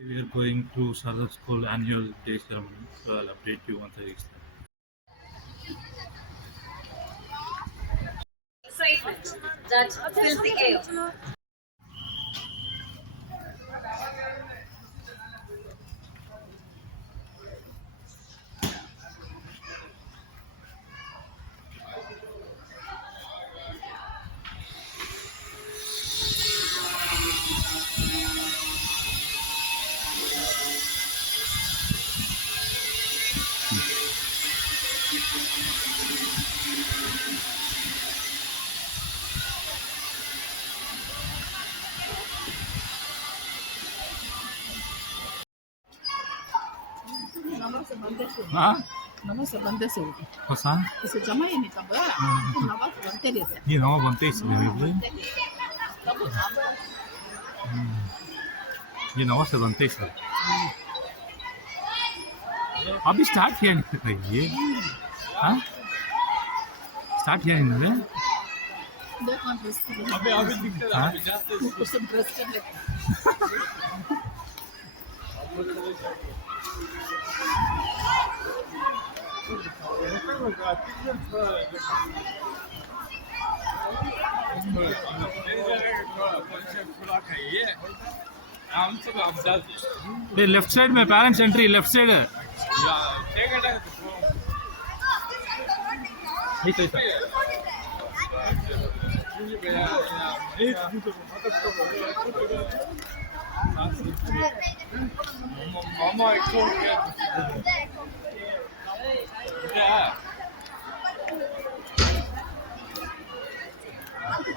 We are going to Sarda School annual day ceremony, so I'll update you once I reach there. Excitement that fills the air. Huh? Namaste bande su. Cosa? Se llama ini tabla. Namaste bande desa. You know, one taste maybe. You know what's one taste? अभी स्टार्ट किया नहीं ये हाँ स्टार्ट किया नहीं ना देखो ड्रेस अबे अभी दिखता है अभी जाते हैं कुछ ड्रेस के लिए लेफ्ट साइड में पेरेंट्स एंट्री लेफ्ट साइड है मामा एक छोड़ के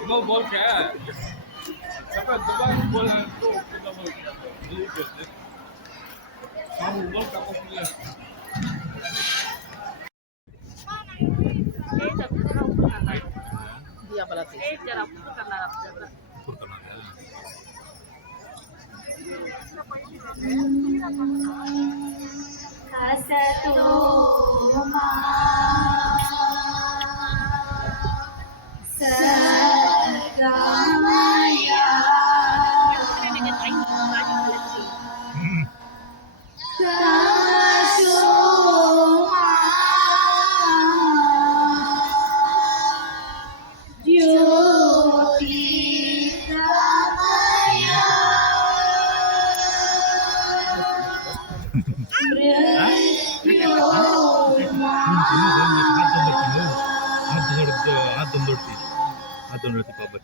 मामा बोल क्या सब दुबारा बोल तो कितना बोल ये करते हम बोल का बोल दिया बलाते आदोंडती पापा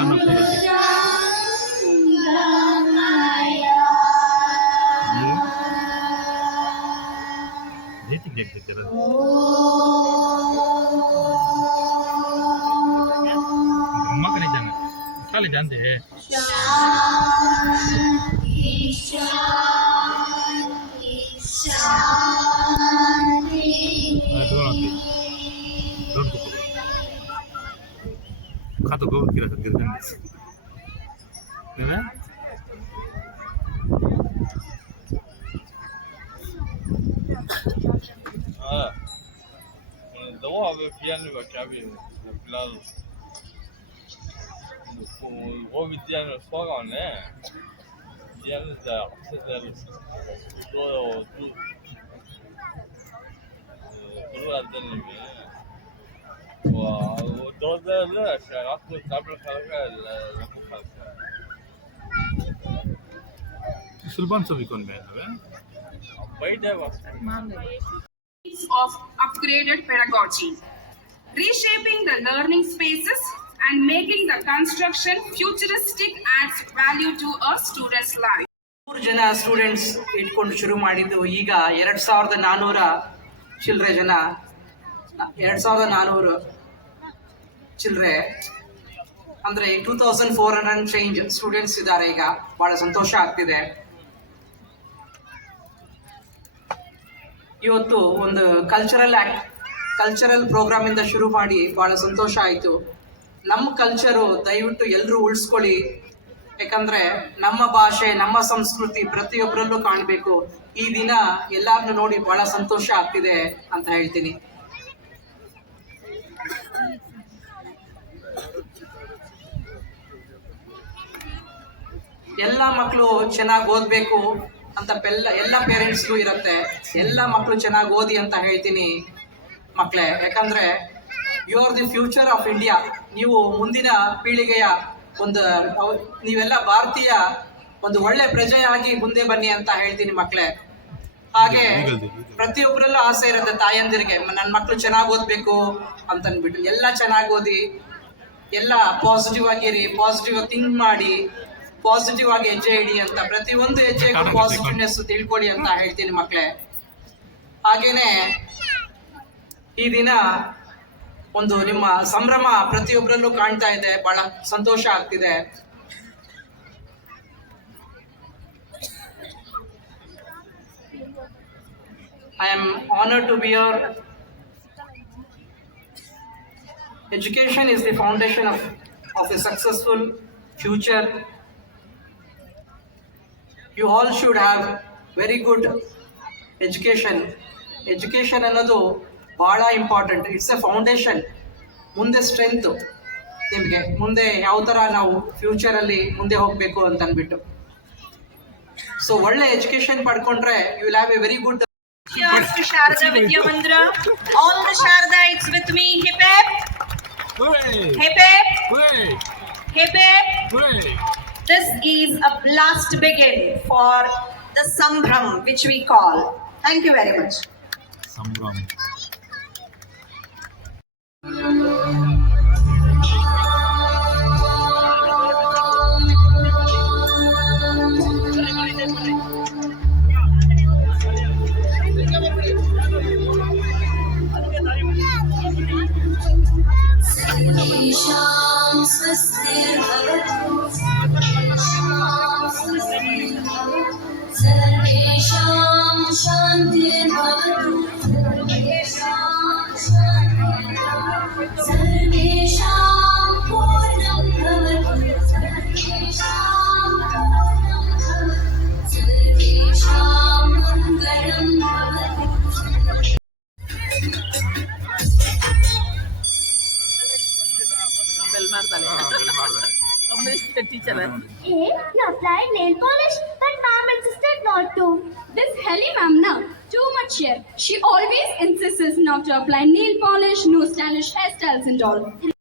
आना पापा रेटिंग देख देख जरा अम्मा का नहीं जाना खाली जानते हैं ड्रोन को खातो गोबर की रखा गिर है दवा अबे पियाने का क्या भी फिलहाल वो विद्यालय स्वागत है विद्यालय दा तो आदमी वो दो لا شغلت قبل الحلقة المخالفة सुल्तान सभी कौन में है بعيدة بس of upgraded pedagogy, reshaping the learning spaces and making the construction futuristic adds value to a student's life. 3 ಜನ ಸ್ಟೂಡೆಂಟ್ಸ್ ಇಟ್ಕೊಂಡು ಶುರು ಮಾಡಿದ್ದು ಈಗ 2400 ಚಿಲ್ಲರೆ ಜನ 2400 ಚಿಲ್ಲರೆ ಅಂದರೆ 2400 ಚೇಂಜ್ ಸ್ಟೂಡೆಂಟ್ಸ್ ಇದ್ದಾರೆ ಈಗ. ಭಾಳ ಸಂತೋಷ ಆಗ್ತಿದೆ. ಇವತ್ತು ಒಂದು ಕಲ್ಚರಲ್ ಪ್ರೋಗ್ರಾಮಿಂದ ಶುರು ಮಾಡಿ ಭಾಳ ಸಂತೋಷ ಆಯಿತು. ನಮ್ಮ ಕಲ್ಚರು ದಯವಿಟ್ಟು ಎಲ್ಲರೂ ಉಳಿಸ್ಕೊಳ್ಳಿ, ಯಾಕಂದರೆ ನಮ್ಮ ಭಾಷೆ ನಮ್ಮ ಸಂಸ್ಕೃತಿ ಪ್ರತಿಯೊಬ್ಬರಲ್ಲೂ ಕಾಣಬೇಕು. ಈ ದಿನ ಎಲ್ಲರನ್ನೂ ನೋಡಿ ಭಾಳ ಸಂತೋಷ ಆಗ್ತಿದೆ ಅಂತ ಹೇಳ್ತೀನಿ. ಎಲ್ಲ ಮಕ್ಕಳು ಚೆನ್ನಾಗಿ ಓದಬೇಕು ಅಂತ ಎಲ್ಲ ಪೇರೆಂಟ್ಸ್ಗೂ ಇರುತ್ತೆ. ಎಲ್ಲ ಮಕ್ಕಳು ಚೆನ್ನಾಗಿ ಓದಿ ಅಂತ ಹೇಳ್ತೀನಿ ಮಕ್ಕಳೇ. ಯಾಕಂದರೆ you are the future of India. ನೀವು ಮುಂದಿನ ಪೀಳಿಗೆಯ ನೀವೆಲ್ಲ ಭಾರತೀಯ ಒಂದು ಒಳ್ಳೆ ಪ್ರಜೆಯಾಗಿ ಮುಂದೆ ಬನ್ನಿ ಅಂತ ಹೇಳ್ತೀನಿ ಮಕ್ಕಳೇ. ಹಾಗೆ ಪ್ರತಿಯೊಬ್ಬರಲ್ಲೂ ಆಸೆ ಇರುತ್ತೆ ತಾಯಂದಿರಿಗೆ, ನನ್ನ ಮಕ್ಕಳು ಚೆನ್ನಾಗಿ ಓದಬೇಕು ಅಂತಂದ್ಬಿಟ್ಟು. ಎಲ್ಲ ಚೆನ್ನಾಗಿ ಓದಿ, ಎಲ್ಲ ಪಾಸಿಟಿವ್ ಆಗಿರಿ, ಪಾಸಿಟಿವ್ ಥಿಂಕ್ ಮಾಡಿ, ಪಾಸಿಟಿವ್ ಆಗಿ ಹೆಜ್ಜೆ ಇಡಿ ಅಂತ, ಪ್ರತಿಯೊಂದು ಹೆಜ್ಜೆಗೂ ಪಾಸಿಟಿವ್ನೆಸ್ ತಿಳ್ಕೊಳ್ಳಿ ಅಂತ ಹೇಳ್ತೀನಿ ಮಕ್ಕಳೇ. ಹಾಗೇನೆ ಈ ದಿನ ಒಂದು ನಿಮ್ಮ ಸಂಭ್ರಮ ಪ್ರತಿಯೊಬ್ಬರಲ್ಲೂ ಕಾಣ್ತಾ ಇದೆ, ಬಹಳ ಸಂತೋಷ ಆಗ್ತಿದೆ. I am honored to be here. Education is the foundation of a successful future. You all should have very good education. Education ಅನ್ನೋದು ಭಾಳ ಇಂಪಾರ್ಟೆಂಟ್. It's A foundation. ಮುಂದೆ ಸ್ಟ್ರೆಂತು ನಿಮಗೆ, ಮುಂದೆ ಯಾವ ಥರ ನಾವು ಫ್ಯೂಚರಲ್ಲಿ ಮುಂದೆ ಹೋಗಬೇಕು ಅಂತ ಅಂದ್ಬಿಟ್ಟು. ಸೊ ಒಳ್ಳೆ ಎಜುಕೇಶನ್ ಪಡ್ಕೊಂಡ್ರೆ you will have a very good. Cheers to Sharda Vidya Mandira. All the Shardaites with me. Hip hip. Hooray! Hip hip. Hooray! Hip hip. Hooray! This is a blast to begin for the Sambhram, which we call. Thank you very much. Sambram. सर्वेषां स्वस्तिर्भवतु, सर्वेषां शान्तिर्भवतु, सर्वेषां पूर्णं भवतु, सर्वेषां मङ्गलं भवतु. Teacher Hey, you applied nail polish, but ma'am insisted not to. This Helly ma'am now, too much here. She always insists not to apply nail polish, no stylish hairstyles and all.